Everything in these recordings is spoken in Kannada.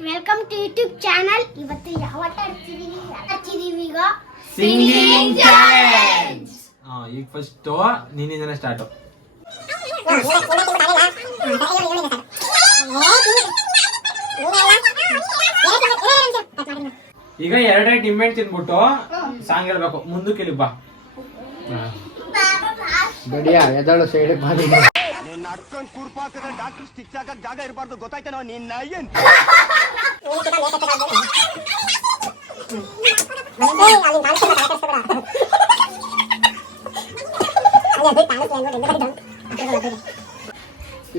Welcome to YouTube channel. ಇವತ್ತು ಯಾವ ಆಟ ಆಡ್ತಿದೀವಿ ಈಗ ಸಿಂಗಿಂಗ್ ಚಾಲೆಂಜ್. ಈಗ ಫಸ್ಟ್ ನಿನ್ನಿಂದನೇ ಸ್ಟಾರ್ಟ್. ಈಗ ಎರಡೇ ನಿಂಬೆಹಣ್ಣು ತಿನ್ಬಿಟ್ಟು ಸಾಂಗ್ ಹೇಳ್ಬೇಕು. ಮುಂದಕ್ಕೆ ಇಲ್ಲಿ ಬಾ. ಬಡಿಯಾ ಎದಳು ಸೈಡ್ ಮಾಡಿ ನಿನ್ನ ಅಡ್ಕೊಂಡು ಕೂರ್ಪಾಕದ ಡಾಕ್ಟರ್ ಸ್ಟಿಚ್ ಹಾಕಕ್ ಜಾಗ ಇರಬಾರ್ದು, ಗೊತ್ತಾಯ್ತೇನೋ ನಿನ್ನ ಏನ್?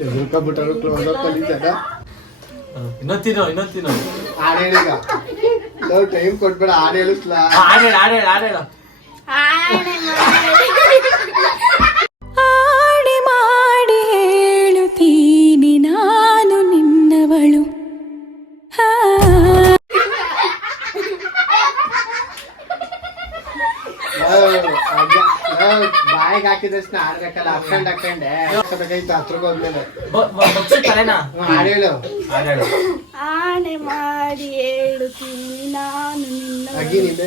ಎದುರ್ಕೊಂಡ್ಬಿಟ್ಟರು ಕ್ಲೋಸ್ ಅಪ್ ಅಲ್ಲಿ ಜಾಗ. ಇನ್ನೊಂದು ಹಾಡು ಹೇಳಿಗ ನಾವು ಟೈಮ್ ಕೊಟ್ಬೇಡ. ಹಾಡು ಹೇಳಿಸ್ಲಾ? ಆಡೇಳು ಆಡಿ ಮಾಡಿ ಹೇಳುತ್ತೀನಿ ನಾನು ನಿನ್ನವಳು. ಬಾಯಿಗೆ ಹಾಕಿದಷ್ಟು ಆಡ್ಬೇಕಲ್ಲ. ಹಾಕೊಂಡೆ ಹತ್ರಕ್ಕೆ ಹೋದ್ಮೇಲೆ ಹಾಡು ಹೇಳು. ಆಣೆ ಮಾಡಿ ಹೇಳುತ್ತೀನಿ ನಾನು ನಿನ್ನ ಅಗ್ಗಿ ನಿಂಬೆ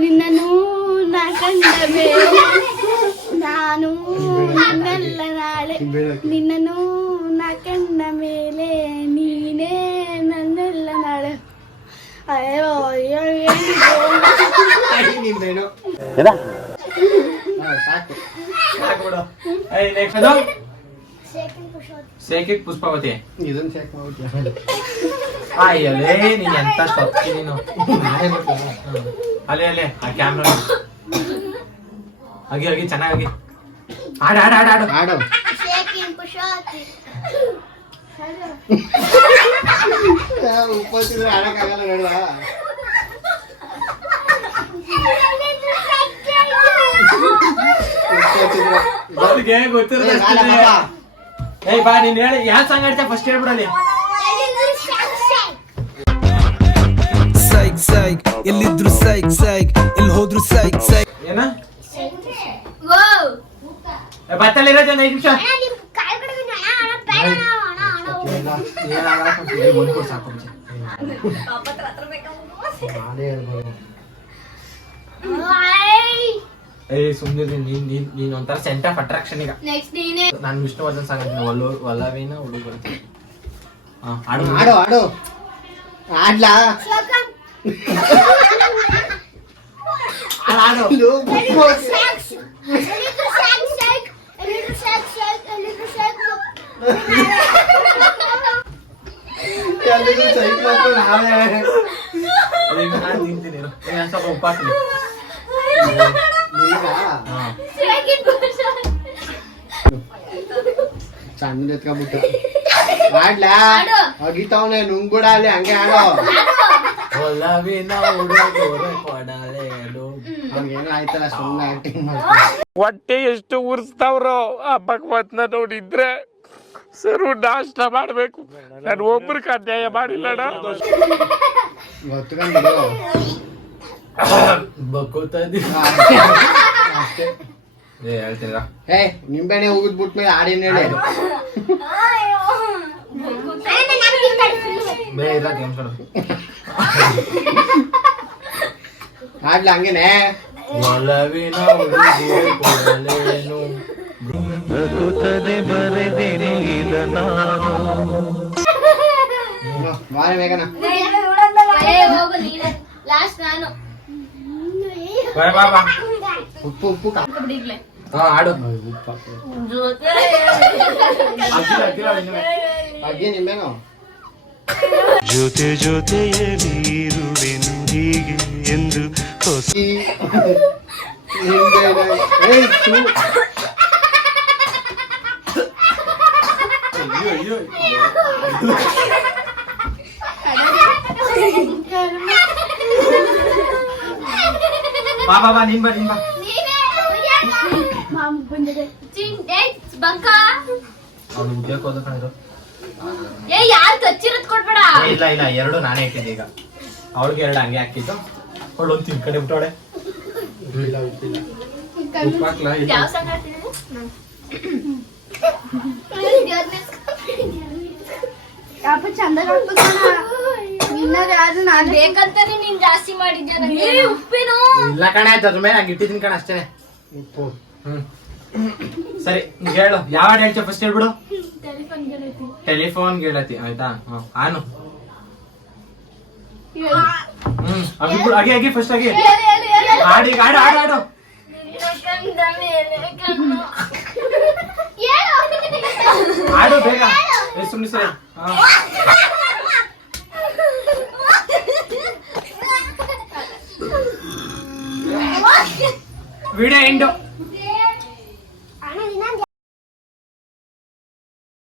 ನಿನ್ನನು ನಾ ಕಂಡ ಮೇಲೆ ನಾನು ನಿನ್ನೆಲ್ಲ ನಾಳೆ. ನಿನ್ನನು ನಾ ಕಂಡ ಮೇಲೆ ನೀನೇ ನನ್ನೆಲ್ಲ ನಾಳೆ. ಅಯ್ಯೋ ಅಯ್ಯೋ ನಿಂಬೆನು ಸಾಕು. ಶೇಖಿಕ್ ಪುಷ್ಪಾವತಿ. ಇದನ್ನ ಚೆಕ್ ಮಾಡ್ತೀಯ? ಅಯ್ಯಲೇ ನೀನ್ ಎಂತ ಸೊಕ್ಕಿ ನೀನು. ಅಲ್ಲೇ ಆ ಕ್ಯಾಮ್ರಾ ಹೋಗಿ ಚೆನ್ನಾಗಿ ಆಡು. ಆಡು. ಉಪ್ಪತ್ತಿದ್ರೆ ಆಡಕ್ಕಾಗಲ್ಲ ನೋಡುವ. ಅವ್ರಿಗೆ ಗೊತ್ತಿರೋದು ಏಯ್ ಬಾ ನೀನ್ ಹೇಳಿ ಯಾವ ಸಾಂಗ್ ಆಡ್ತಾ ಫಸ್ಟ್ ಹೇಳ್ಬಿಡಲಿ. ಸೈಕ್ ಸೈಕ್ ಎಲ್ಲಿದ್ರು ಸೈಕ್ ಸೈಕ್ ಎಲ್ಲಿ ಹೋದ್ರು ಸೈಕ್ ಸೈಕ್. ಏನ ಬತ್ತಲ್ಲಿರೋದು ಒಂದು 5 ನಿಮಿಷ ಸಾಕು. ಏಯ್ ಸುಮ್ಮನೆ ನೀನ್ ಒಂಥರ ಸೆಂಟರ್ ಆಫ್ ಅಟ್ರಾಕ್ಷನ್. ಈಗ ನಾನು ವಿಷ್ಣುವರ್ಧನ್ ಸಾಂಗ್ ಅಂತೀನಿ. ಒಲವಿನ ಹುಡುಗ ಬರ್ತೀನಿ. ಆಡು ಆಡು. ಆಡ್ಲಾ? ಸ್ವಲ್ಪ ಉಪ್ಪಾಕ್ಲಿ. ಚಂದ ಎತ್ಕೊಂಡ್ಬಿಟ್ಟ. ಆಡ್ಲಾ? ಅಗಿತಾವನೆ ನುಂಗ್ಬಿಡ ಅಲ್ಲಿ ಹಂಗೆ ಆಡೋ. ಒಲವಿನ ಹುಡುಗ ಕೊಡಲೆ ಅವ್ನಿಗೇನೋ ಆಯ್ತಲ್ಲ ಸುಮ್ಮನೆ ಆಕ್ಟಿಂಗ್ ಮಾಡ್ತಾರೆ. ಹೊಟ್ಟೆ ಎಷ್ಟು ಉರ್ಸ್ತಾವ್ರೋ ಆ ಭಗವತ್ನ ನೋಡಿದ್ರೆ ಸರು ನಾಷ್ಟ ಮಾಡ್ಬೇಕು. ನಾನು ಒಬ್ರಿಗೆ ಅನ್ಯಾಯ ಮಾಡಿಲ್ಲಣ್ಣ. ಗೊತ್ಕೊಂಡ್ಬಿಡು. ಅಷ್ಟೇ. ಹೇಳ್ತೀರಾ? ಏ ನಿಂಬೆನೆ ಉಗಿದ್ಬಿಟ್ಮೇಲೆ ಆಡಿನ ಹೇಳಿ. ಆಡ್ಲ ಹಂಗೇನೆ. ಒಲವಿನ ಕೊಡಲೇನು ಬರೆದೇನು ಇಲ್ಲ ನಾನು. ಬಾರಿ ಬೇಗನ. ಉಪ್ಪು ಆಡು. ಅಗ್ಗಿ ನಿಂಬೆನು. ಜೊತೆ ಜೊತೆಯಲ್ಲಿರುವೆನು ಹೀಗೆ ಎಂದು ಹೊಸ ಬಾ ನಿಂಬ ಅವ್ನು ಉದ್ಯೋಗ ಹೋದ ಕಣಿರು. ಯಾರು ಕಚ್ಚಿರೋದ್ ಕೊಡ್ಬೇಡ. ಇಲ್ಲ ಎರಡು ನಾನೇ ಇಟ್ಟಿದ್ದೆ. ಈಗ ಅವಳಿಗೆ 2 ಹಂಗೆ ಹಾಕಿದ್ದು. ಅವಳು ಒಂದು ತಿನ್ಕಡೆ ಬಿಟ್ಟವಳೆ. ಉಪ್ಪು ಹಾಕ್ಲಾ? ಇಲ್ಲ. ಯಾವ ಸಾಂಗ್ ಹಾಡ್ತಿದ್ದೀರಿ? ಪಾಪ ಚಂದ ವಿನ್ನರ್ ಯಾರು ನಾನು ಬೇಕಂತಾನೆ ನೀನ್ ಜಾಸ್ತಿ ಮಾಡಿದ್ಯಾ ನನಗೆ ಉಪ್ಪಿನ ಇಲ್ಲ ಕಣೆ ಆಯ್ತು ಅದ್ರ ಮೇಲೆ ನಾನು ಇಟ್ಟಿದ್ದೀನಿ ಕಣ ಅಷ್ಟೇ. ಉಪ್ಪು ಸರಿ ಈಗ ಹೇಳು ಯಾವ ಹಾಡು ಹೇಳ್ತೀಯ ಫಸ್ಟ್ ಹೇಳ್ಬಿಡು. ಟೆಲಿಫೋನ್ ಗೆಳತಿ ಟೆಲಿಫೋನ್ ಗೆಳತಿ ಆಯ್ತಾ? ಆನು ಹಾಗೆ ಹಾಗೆ ಫಸ್ಟ್ ಆಗಿ ಹಾಡಿ ಹಾಡು ಹಾಡು ಹಾಡು ಕಂಡ ಮೇಲೆ ಕಣ್ಣು ಹಾಡು ಬೇಗ ಸುಮ್ಮನೆ ಸರಿ. Video end.